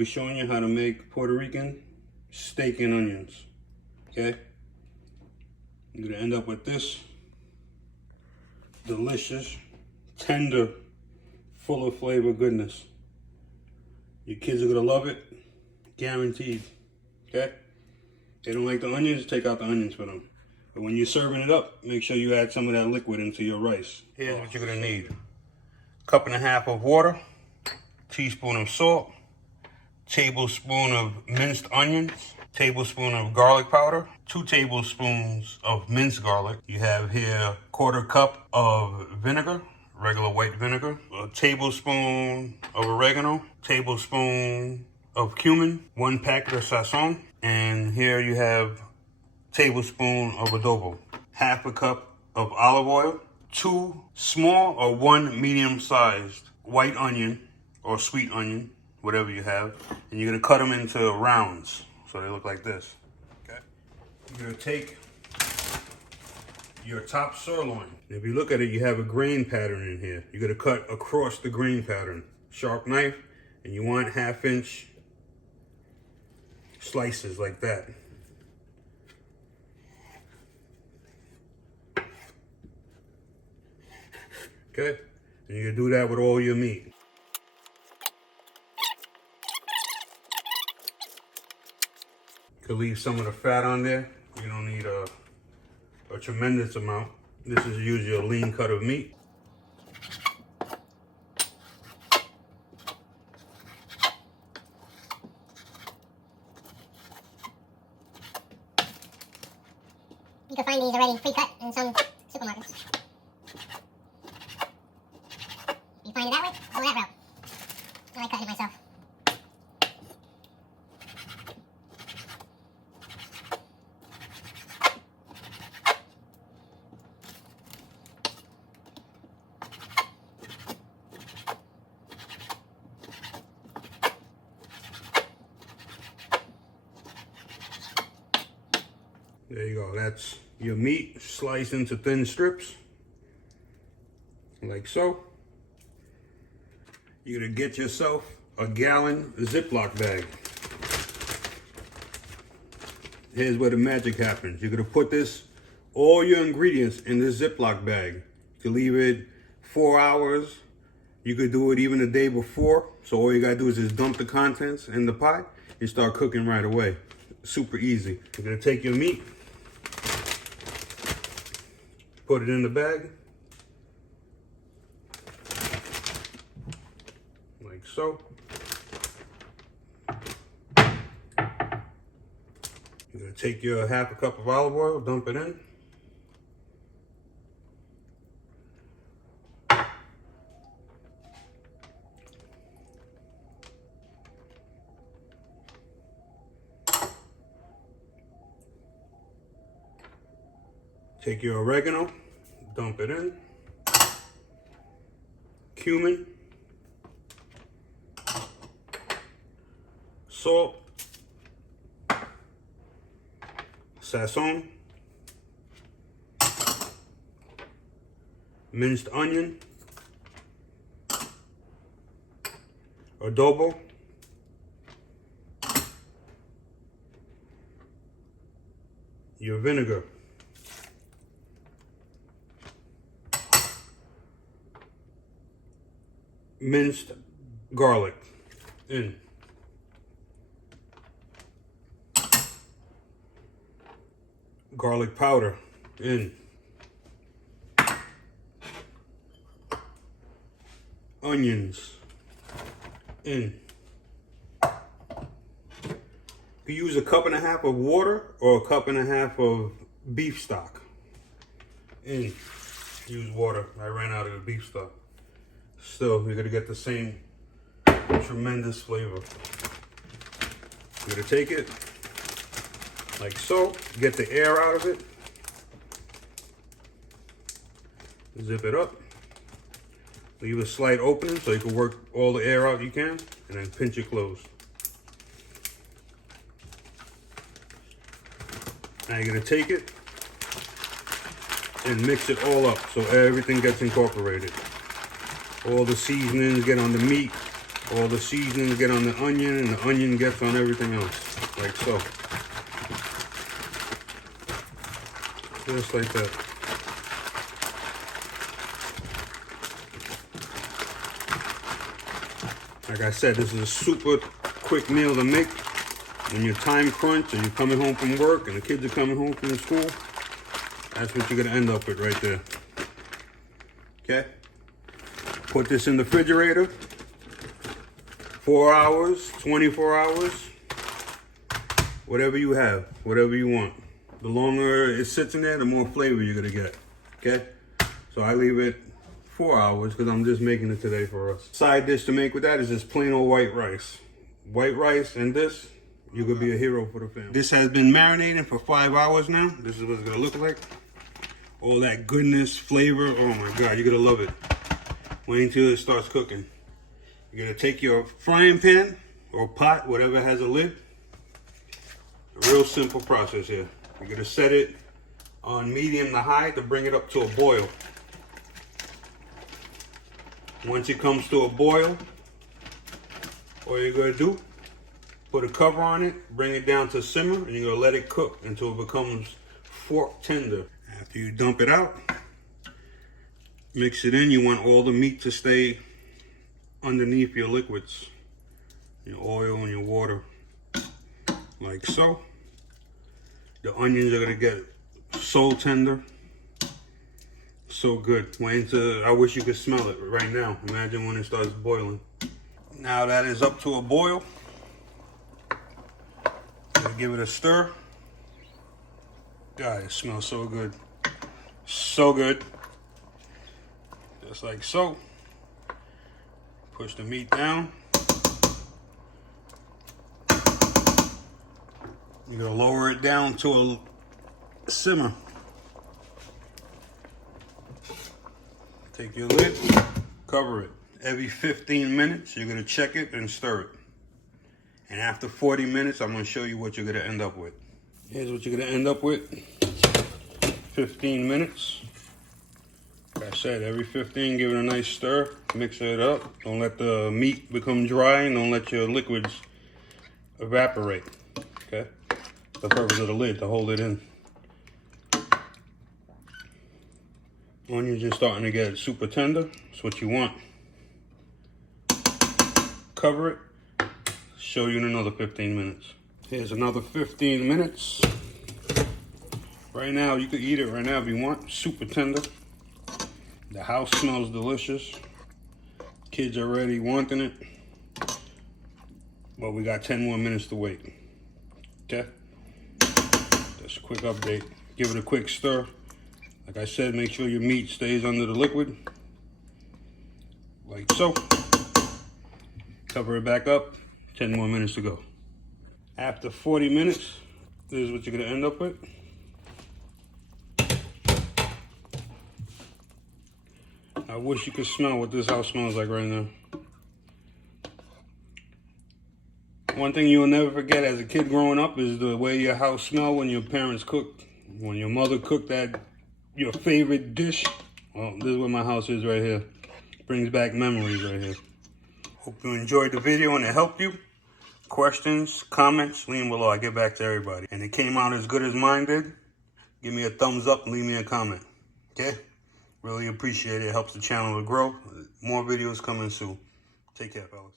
be showing you how to make Puerto Rican steak and onions. Okay? You're gonna end up with this delicious, tender, full of flavor goodness. Your kids are gonna love it, guaranteed. Okay? They don't like the onions, take out the onions for them. But when you're serving it up, make sure you add some of that liquid into your rice. Here's what you're gonna need. 1.5 cups of water, teaspoon of salt, tablespoon of minced onions, tablespoon of garlic powder, 2 tablespoons of minced garlic. You have here 1/4 cup of vinegar, regular white vinegar, a tablespoon of oregano, tablespoon of cumin, 1 packet of sazon, and here you have tablespoon of adobo, 1/2 cup of olive oil, 2 small or 1 medium-sized white onion or sweet onion, whatever you have, and you're gonna cut them into rounds so they look like this. Okay. You're gonna take your top sirloin. If you look at it, you have a grain pattern in here. You're gonna cut across the grain pattern. Sharp knife, and you want 1/2-inch slices like that. Okay, and you're gonna do that with all your meat. You can leave some of the fat on there. You don't need a tremendous amount. This is usually a lean cut of meat. You can find these already pre-cut in some supermarkets. You find it that way? Go that route. I like cutting it myself. There you go. That's your meat sliced into thin strips, like so. You're gonna get yourself a gallon Ziploc bag. Here's where the magic happens. You're gonna put all your ingredients in this Ziploc bag. You can leave it 4 hours. You could do it even the day before. So all you gotta do is just dump the contents in the pot and start cooking right away. Super easy. You're gonna take your meat, put it in the bag, like so. You're gonna take your 1/2 cup of olive oil, dump it in. Take your oregano, dump it in. Cumin, salt, sazon, minced onion, adobo, your vinegar, minced garlic in, garlic powder in, onions in. You use 1.5 cups of water or 1.5 cups of beef stock in. Use water. I ran out of the beef stock. Still, you're gonna get the same tremendous flavor. You're gonna take it like so, get the air out of it, zip it up, leave a slight opening so you can work all the air out you can, and then pinch it closed. Now you're gonna take it and mix it all up so everything gets incorporated. All the seasonings get on the meat, All the seasonings get on the onion and the onion gets on everything else, like so. Just like that. Like I said, this is a super quick meal to make when you're time crunched and you're coming home from work and the kids are coming home from school. That's what you're gonna end up with right there. Okay? Put this in the refrigerator. 4 hours, 24 hours, whatever you have, whatever you want. The longer it sits in there, the more flavor you're gonna get, okay? So I leave it 4 hours because I'm just making it today for us. Side dish to make with that is just plain old white rice. White rice and this, you're gonna be a hero for the family. This has been marinating for 5 hours now. This is what it's gonna look like. All that goodness, flavor, oh my God, you're gonna love it. Wait until it starts cooking. You're gonna take your frying pan or pot, whatever has a lid. A real simple process here. You're gonna set it on medium to high to bring it up to a boil. Once it comes to a boil, all you're gonna do, put a cover on it, bring it down to simmer, and you're gonna let it cook until it becomes fork tender. After you dump it out, mix it in. You want all the meat to stay underneath your liquids, your oil and your water, like so. The onions are gonna get so tender, so good. Wait until, I wish you could smell it right now. Imagine when it starts boiling. Now that is up to a boil, give it a stir. God, it smells so good, so good. Just like so. Push the meat down. You're gonna lower it down to a simmer. Take your lid, cover it. Every 15 minutes, you're gonna check it and stir it. And after 40 minutes, I'm gonna show you what you're gonna end up with. Here's what you're gonna end up with. 15 minutes. Like I said, every 15, give it a nice stir, mix it up. Don't let the meat become dry and don't let your liquids evaporate, okay? The purpose of the lid, to hold it in. Onions are starting to get super tender. That's what you want. Cover it, show you in another 15 minutes. Here's another 15 minutes. Right now, you could eat it right now if you want, super tender. The house smells delicious. Kids are already wanting it. But we got 10 more minutes to wait. Okay? Just a quick update. Give it a quick stir. Like I said, make sure your meat stays under the liquid. Like so. Cover it back up. 10 more minutes to go. After 40 minutes, this is what you're gonna end up with. I wish you could smell what this house smells like right now. One thing you'll never forget as a kid growing up is the way your house smelled when your parents cooked. When your mother cooked that, your favorite dish. Well, this is what my house is right here. Brings back memories right here. Hope you enjoyed the video and it helped you. Questions, comments, leave them below. I get back to everybody. And it came out as good as mine did. Give me a thumbs up and leave me a comment. Okay? Really appreciate it. It helps the channel to grow. More videos coming soon. Take care, fellas.